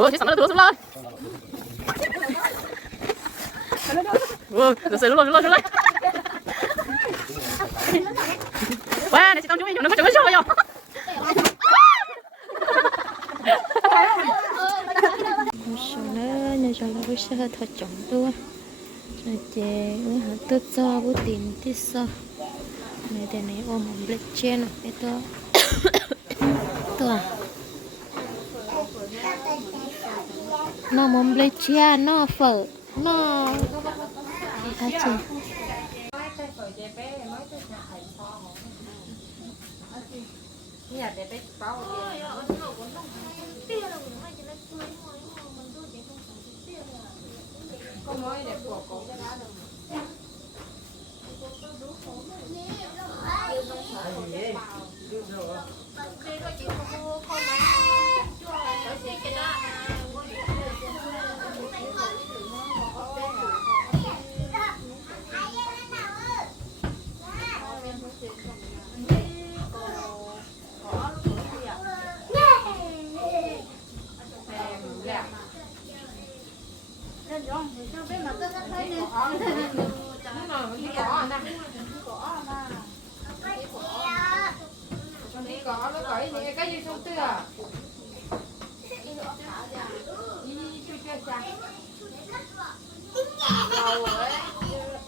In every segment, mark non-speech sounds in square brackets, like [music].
어, 세상 들어 들어. 어, 됐어. 일로 일로 일로. 와, 내 지금 좀 이런 거 좀 해줘요. Nó nhà cho nó có sơ thật trọng tua Nó chè ư hả tốt so bố tìm tí so Này tên này ôm một lệch chen Cái to To Nó một lệch chen Nó phở Nó À chè có nó có những cái gì trong tựa đầu ấy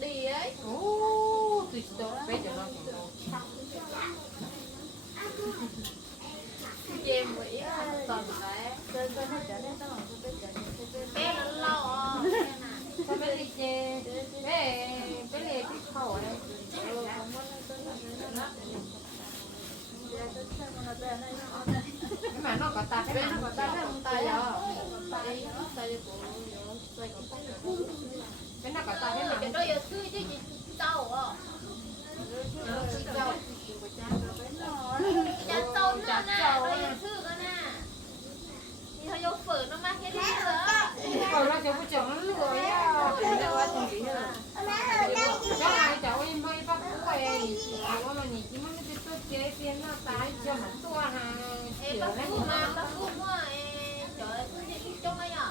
đi ấy ô tùy đó bây giờ nó chêm vậy tầm đấy bé nó lâu à sao bé đi chê bé bé lê cái khẩu ấy nhưng mà nó có ta cái nó có ta cái không ta giờ cái nó có ta cái mà nó giờ cứ chứ gì tàu à chả tàu nữa nè nó giờ cứ cái nè thì hơi vô phở nó mang cái đấy nữa còn nó cho bố chồng nó lừa á cái đâu á thì nữa cái này cháu em mới bắt quay mà nhìn chỉ mới cái tốt chế phiên nó tái cho nó tua hà em bắt phụ mà bắt phụ mà trời ơi cái trong ấy à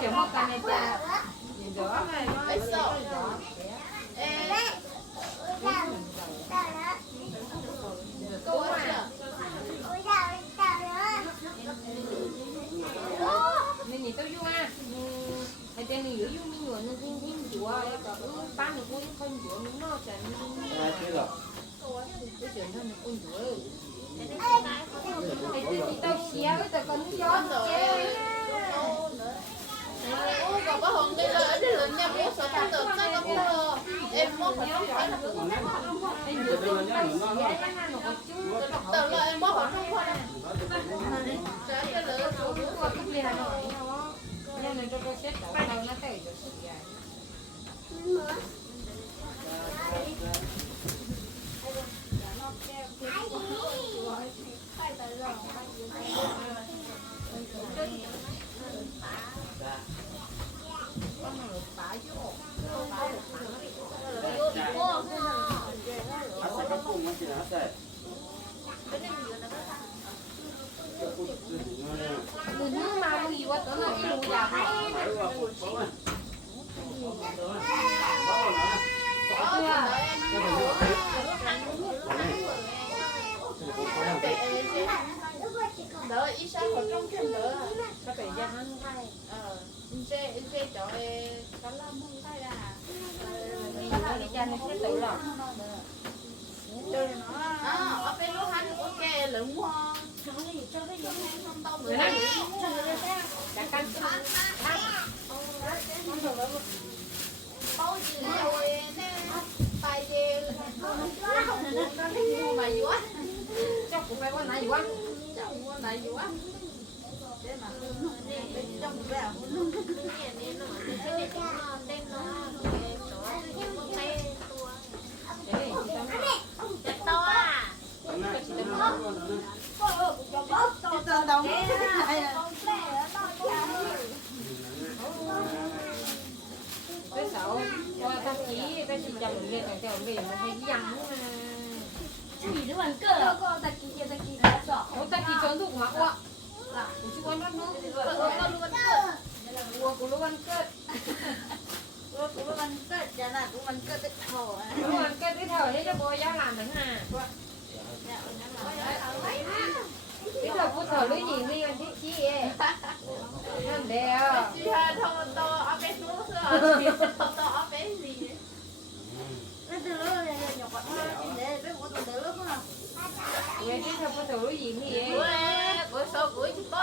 kiểu một cái này chả gì đó này Phải sợ. ờ dê dê cho cá lâm không phải là ờ, mình nó đi chăn nó sẽ tự lọt nó. Ờ, ở bên lúc ok lượng mua cho cái gì cho cái gì không tông người này đã canh ăn bao nhiêu rồi nè tại vì không mà này gì quá. Chắc này gì cái sáu cho ta chỉ cái gì chồng lên cái chồng về mà thấy dằn mà Ủa ta chỉ trốn thuộc ชวนมันด้วันเกิดวัวกูรู้วันเกิดวัวกูรู้วันเกิดจะนักวันเกิดติดเทาวันเกิดติดเข่าเนี่ยจะโบย่าหลานต่งหากว่เทาผู้เราลูกหญิงนี่มันที่ชี้เองนั่นเดียวชี้เทอโตอาไปซื้อเสื้อทอโตอาไปสีนั่นเดือดเลยหยอกกันมาริงเลยไปหัวตัวเดือดมั้งเว้ยที่เธอพูดถึงลูกหญิงนี่เองเว้ยกูโซ่กูจิบบ่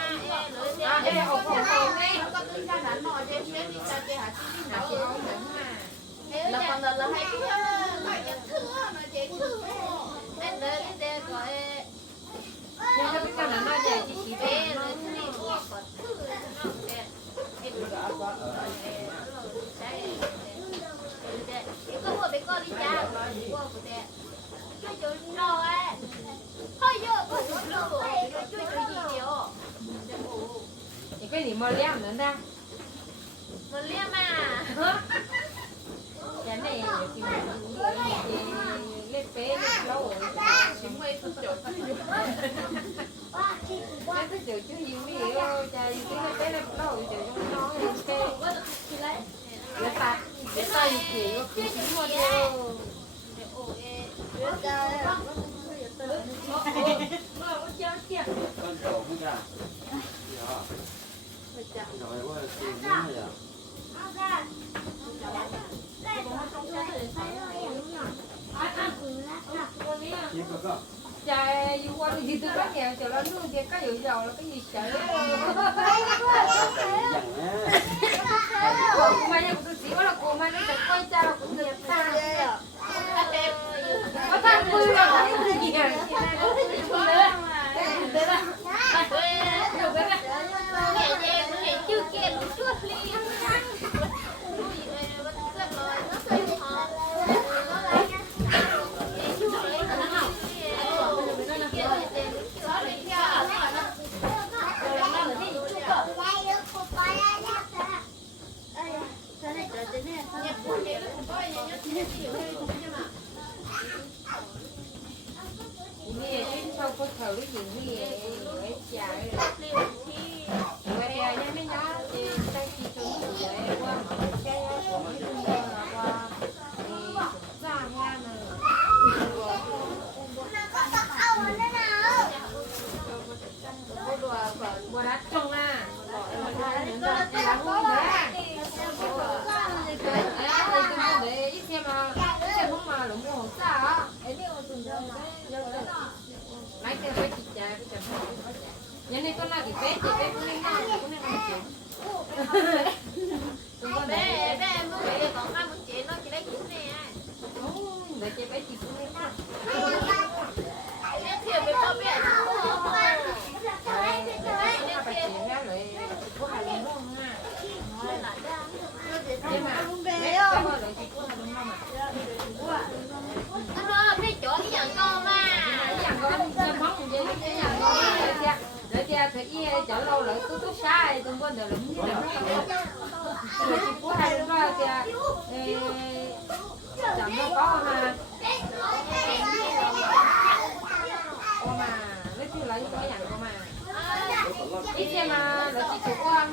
cái cái chị tông ra hồi lời có sao mắt nó ta Ra mà chị mà em nói để À, đây học học học ngay có tin ra đánh nọ trên phía đi ra kia hả chị đi Là nào chị không đúng mà là còn là là hay cái phải nhận thư nó chế thư em đợi cái đề gọi Nhưng cái cái này nó dài chị chỉ đề bé nó nó thư đi mua có thư nó đề em cái có một cái con đi cha rồi đi qua của đề chơi chơi đâu ấy hơi vô có một lô chơi chơi gì nhiều thì cái gì mà lem nữa ta một liêm à cái này thì mình lên bé lên lâu rồi Chúng mày thức chỗ cái cái điều chứ nhiều gì đâu cha đi cái bé lên lâu rồi điều trong nó thì cái là ta cái tay chỉ có cái chỉ mà đâu con trộm không cả rồi quá tiền nữa rồi chỉ có có cha yêu qua thì gì tôi bắt nghèo chờ nó nuôi thì cái gì giàu là cái gì sợ dặn á tôi chỉ là cô mai nó sẽ quay cha cũng được ta có ta vui là cái gì à nghe chuyến sau có thử gì nghe để chạy rồi nhà nhà mấy nhá thì tay chỉ chúng để qua cái của mấy trung là qua thì ra nha nè có đùa của đá trong à để ít xem mà xem không mà lủng hồ sao lấy cái bé chị cái con nào bé chị bé cũng nên nào cũng nên ăn chuyện Tụi con để để chị bé chị cũng nên ăn Ba bà chị ra lại có hai lần luôn nha nhưng mà bé có bao giờ chị có hai lần không à cái nhà con chân móng vậy cái nhà con để cha thì y chở lâu lại cứ cứ sai tụi con đều lủng lủng rồi chị có hai lần kìa chẳng nó có mà có mà lấy chứ lấy có nhà có mà ít xem mà là chị chủ quan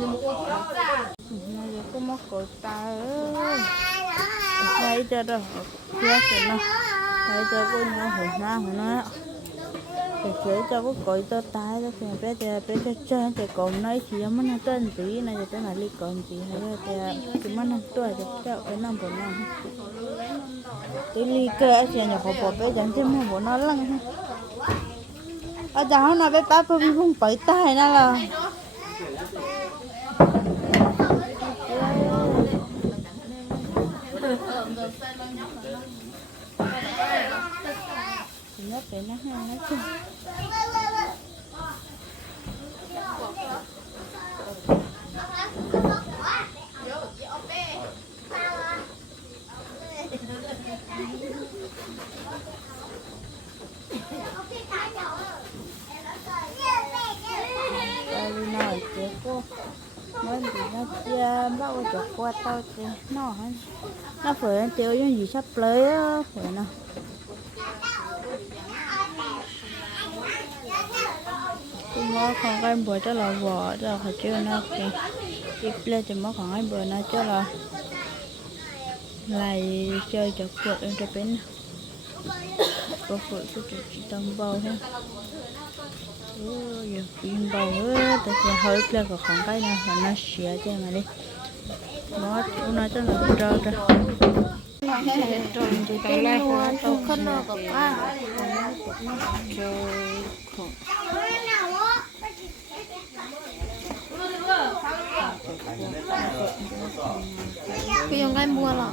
giờ có mất cội ta ơi Bây đâu, Chết rồi nó Bây giờ có nhau hồi na hồi nó Thì chế cho tay đó Thì bé giờ bé cho chơi Thì còn nói thì nó nó tên tí này Thì tên là ly còn gì hay là Thì thì nó năm tuổi Thì cho cái năm của nó ly cơ Thì nhà họ bỏ bé chẳng thêm một bộ nó lăng ha ở cháu nói với bác không phải tay nó là nó phải nó hay nó chung. Tại vì Mới bị nó chia bác ơi cho qua tao thì Nó hả? Nó phải tiêu những gì sắp lấy á Phải nào Cũng cái bữa cho là vỏ cho phải chưa nó kì Tiếp lên thì mất khoảng cái bữa nó cho là Lại chơi cho cuộc em cho bên Có phụ cho chị chị tâm bầu ha giờ pin bầu á, tại vì hơi lên còn khoảng cái nào mà nó xỉa cho mà đi. Nó chỗ nó cho nó trâu ra. Tròn thì cái này hoa tàu khăn nó có cả. Rồi khổ. cái cái mua là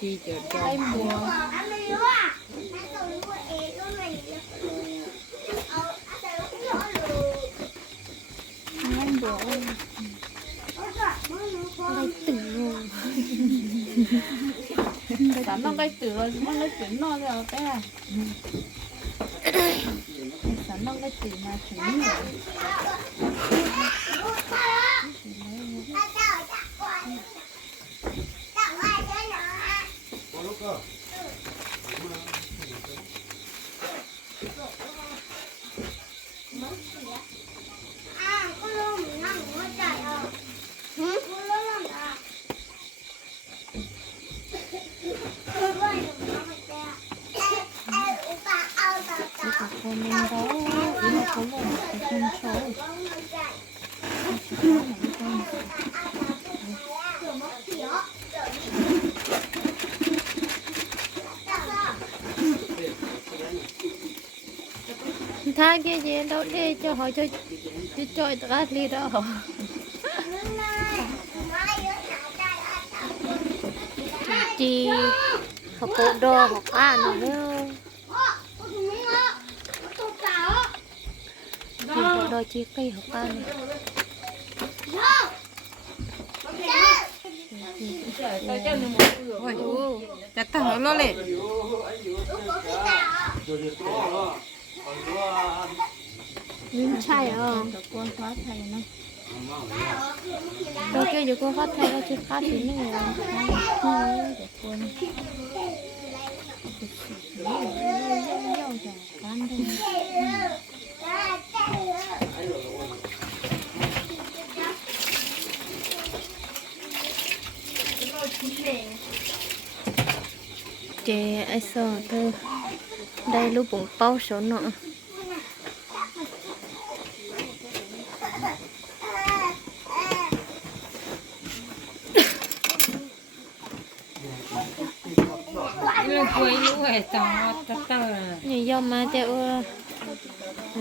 Đi chờ cái mua. Cái tử rồi Sẵn nó cái tử rồi, nó cái tử nó rồi cái à. Sẵn nó cái gì mà chúng rồi. Cái đó. Ý là có cái con số. tha cái gì đâu đi cho họ cho cho chơi tất đi đó chị học cô đồ học ăn nữa đồ chị cây học chân nó một Ôi, chặt thằng nó lệ. nhưng sai à con hóa thầy nó. đâu kia giờ cô phát thay đâu chị phát thì nữa Để con. Cán đây. Chị, ai sợ thơ đây lúc bụng bao số nọ. Nó như do mà theo ừ, ừ,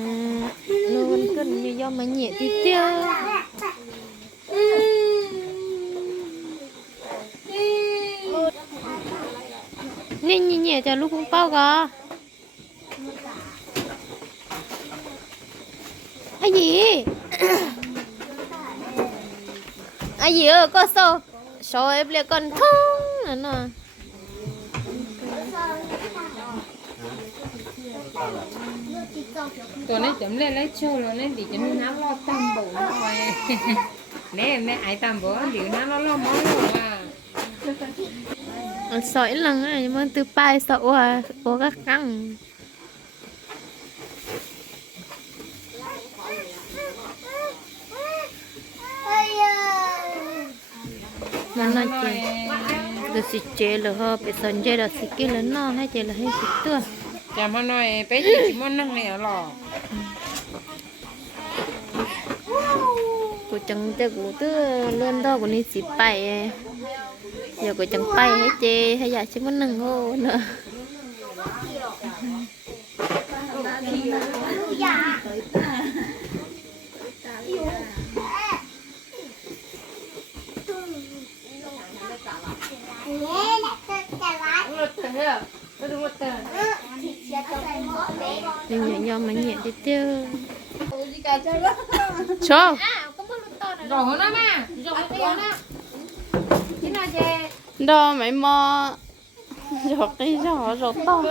luôn cần như do mà nhẹ tí tiêu. nên như nhẹ cho lúc cũng bao cả ai gì ai gì ơ có sao sao em lại còn thông nữa nè ตัวนี้จำเล่นแล้วโชว์เลยนี่ดิฉันน้ำรอต Ờ, sỏi lần á nhưng mà từ bài sợ à ô các căng. Mà nó chê được xịt chê là ho bị sần chê là xịt kia lớn non hay chê là hay xịt tưa. Chả mà nói bé chỉ món năng này lò. Của chẳng tê của tứ lên đó của nên xịt bài giờ cô chẳng bay hay chê hay dạ, giờ chỉ muốn nâng hô nữa. Nhưng nhỏ nhỏ mà nhẹ đi tiêu. Cho. Rồi hả nó mà rồi đó nó chính là gì đó mấy mò. Rồi cái giỏ rồi to.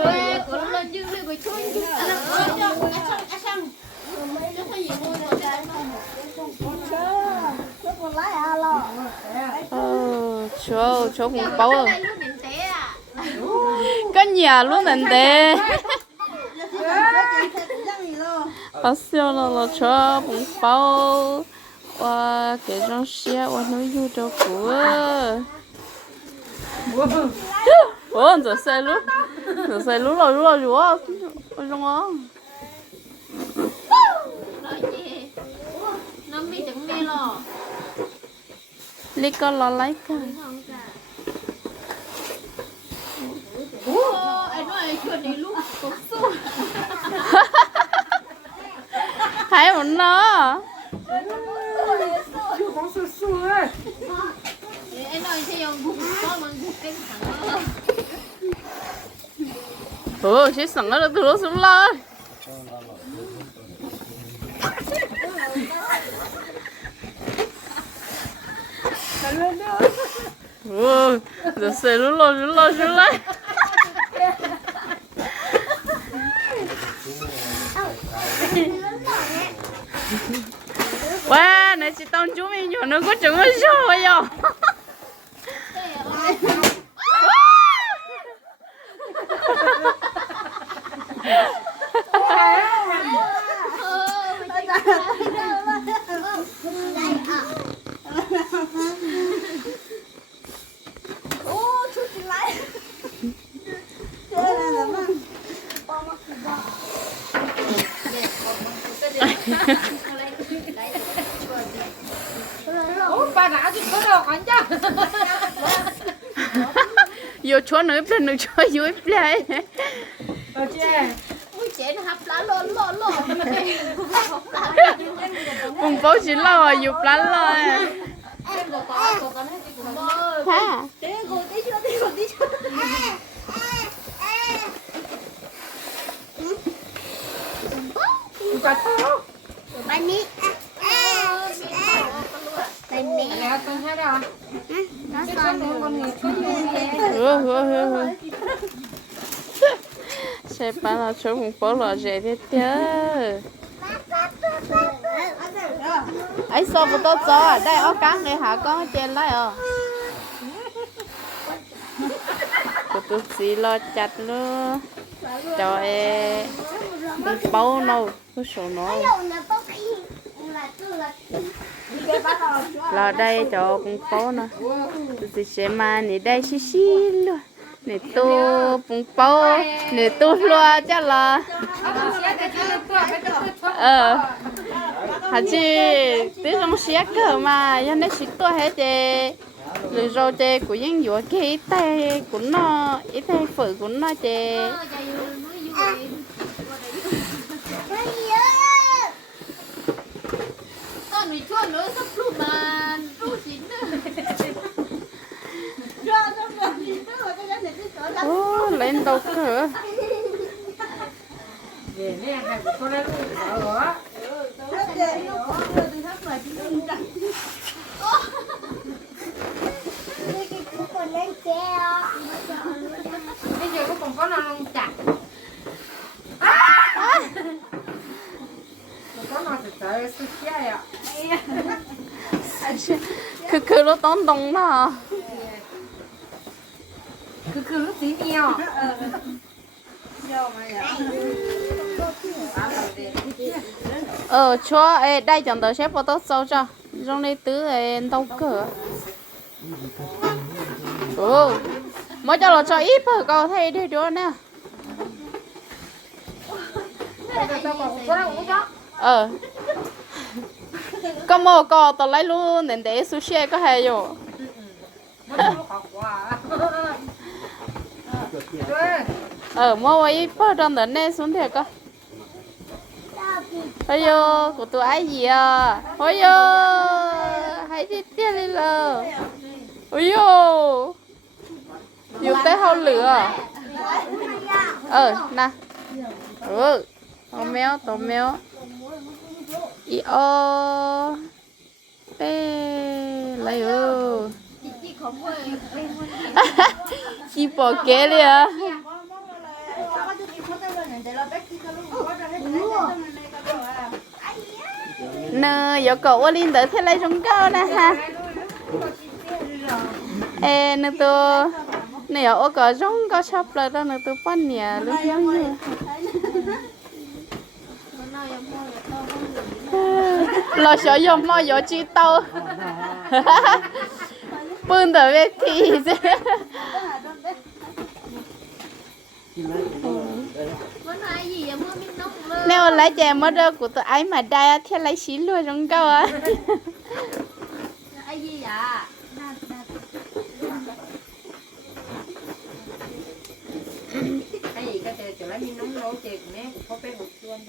Ờ chỗ chỗ cũng bao à. Cái nhà luôn nên thế bác siêu là là chỗ cũng bao và cái trong xe và nó yêu cho của ủa, giờ xe lúc giờ xe lúc rồi lúc rồi lúc rồi. Ôi trong đó nó bị chẳng mê lo lấy con lo lấy cả anh nói chuyện đi lúc có su hai một nó sẽ ừ chỉ sẵn nó từ lúc xuống lên. Ừ giờ xe lúc lo lúc lo xuống lên Wow, này chị tông chú mình nhỏ nó trứng ở chỗ vậy à? ủa bà đã thì có đồ còn chứ Vô chỗ nữa bên được chỗ dưới play. rồi chứ ui trẻ nó hấp lá lộn lộn lộn Cùng bố chỉ lo à dục lắm rồi. Ha. bà tao Bani. Bani. lẹ con thấy đâu Nó cái son con con người có gì Ừ, ừ, ừ, ừ. Sẽ bán là chỗ cùng bố lọ dễ thế chứ. ấy sao mà tốt gió à. Đây ở cá này hả? Con trên lại à? Cô tôi xí lo chặt luôn cho em. Không bao nâu. Cái sổ nó là đây cho cũng bao nữa. Thì sẽ mà này đây, xí xí luôn. Này tu cũng bao này tu luôn chắc là. Ờ. Hả chị? Tí trong xe cơ mà cho nên xí tu hết chị. Rồi rồi chị của những vừa cái tay của nó ít tay phở của nó chị. Gõ Để không bỏ lỡ những video hấp dẫn ô lên đâu cơ về nè hai của con đã sợ rồi bây giờ có còn có nào không chặt nó tốn đông mà cứ cứ lúc tí nhau ờ cho ê đây chẳng tới xếp vào tốt sâu cho trong đây tứ ê đâu cửa ừ mới cho nó cho ít bờ cầu thay đi đó nè ờ có mò có tao lấy luôn nên để sushi có hay rồi ờ mua ấy bao trong đó nè xuống thiệt cơ ôi yo của tụi ai gì à? Ôi yo hãy đi tiếp đi lờ. Ôi yo nhiều tới hao lửa. Ờ nè. Ừ tổ méo tổ méo ý ô bê lấy ừ [laughs] chị bỏ kế đi à nè giờ cậu qua tới thế lấy trong cao nè, ha. Ê, nè tôi nè ở có trong có shop lại nè tôi bán nhà lúc giống như. Lo sợ dùng [laughs] mà giờ chi tao bưng tới về thì nếu lấy chè mới đâu của tụi ấy mà đai thì lấy xí luôn trong câu á. Ai gì cái gì? Cái chờ chờ lấy miếng nóng nấu chè mẹ có bé một chuông